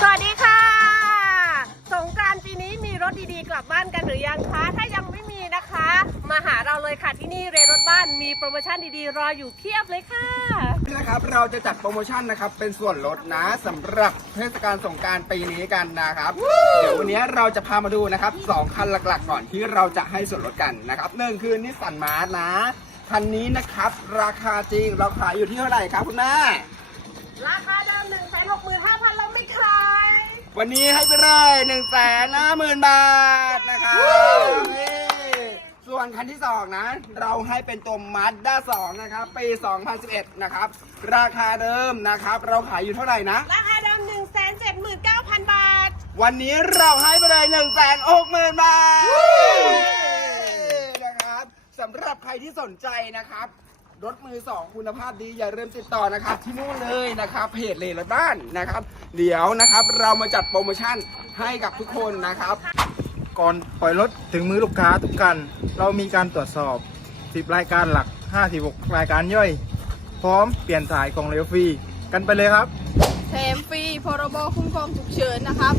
สวัสดีค่ะ สงการปีนี้มีรถดีๆ กลับบ้านกันหรือยังคะ ถ้ายังไม่มีนะคะ มาหาเราเลยค่ะที่นี่เรรถบ้านมีโปรโมชั่นดีๆ รออยู่เพียบเลยค่ะ นี่นะครับเราจะจัดโปรโมชั่นนะครับเป็นส่วนลดนะสำหรับเทศกาลสงการปีนี้กันนะครับ เดี๋ยววันนี้เราจะพามาดูนะครับสองคันหลักๆ ก่อนที่เราจะให้ส่วนลดกันนะครับหนึ่งคือนิสสันมาร์สนะคันนี้นะครับราคาจริงเราขายอยู่ที่เท่าไหร่ครับคุณแม่ ราคาเดิม1นึ่งแสนหกหมื่นห้า วันนี้ให้ไปเลย1นึ่งแสนห้าหมื่นบาทนะครับนี่ส่วนคันที่สองนะ เราให้เป็นตัวมาด้า2นะครับ ปี 2011 นะครับ ราคาเดิมนะครับ เราขายอยู่เท่าไหร่นะ ราคาเดิม 1 7 9 0 0 0 บาท วันนี้เราให้ไปเลย1นึ่งแสนหกหมื่นบาทนะครับสำหรับใครที่สนใจนะครับรถมือสองคุณภาพดีอย่าลืมติดต่อนะครับ ที่นู่นเลยนะครับเพจเลรถบ้านนะครับ เดี๋ยวนะครับ เรามาจัดโปรโมชั่นให้กับทุกคนนะครับ ก่อนปล่อยรถถึงมือลูกค้าทุกกัน เรามีการตรวจสอบ 10 รายการหลัก 56 รายการย่อย พร้อมเปลี่ยนสายกล่องเหลวฟรีกันไปเลยครับแถมฟรีพรบคุ้มครองฉุกเฉินนะครับ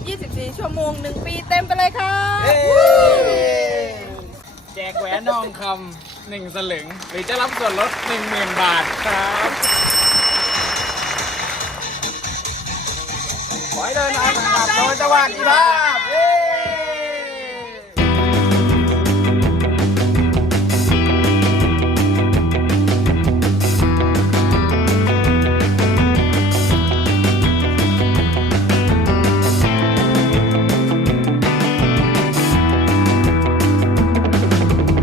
24 ชั่วโมง 1 ปีเต็มไปเลยครับแจกแหวนทองคำหนึ่งสลึง หรือจะรับส่วนลดหนึ่งหมื่นบาทครับ อให้เดินทางกลับโดยสวัสดีครับ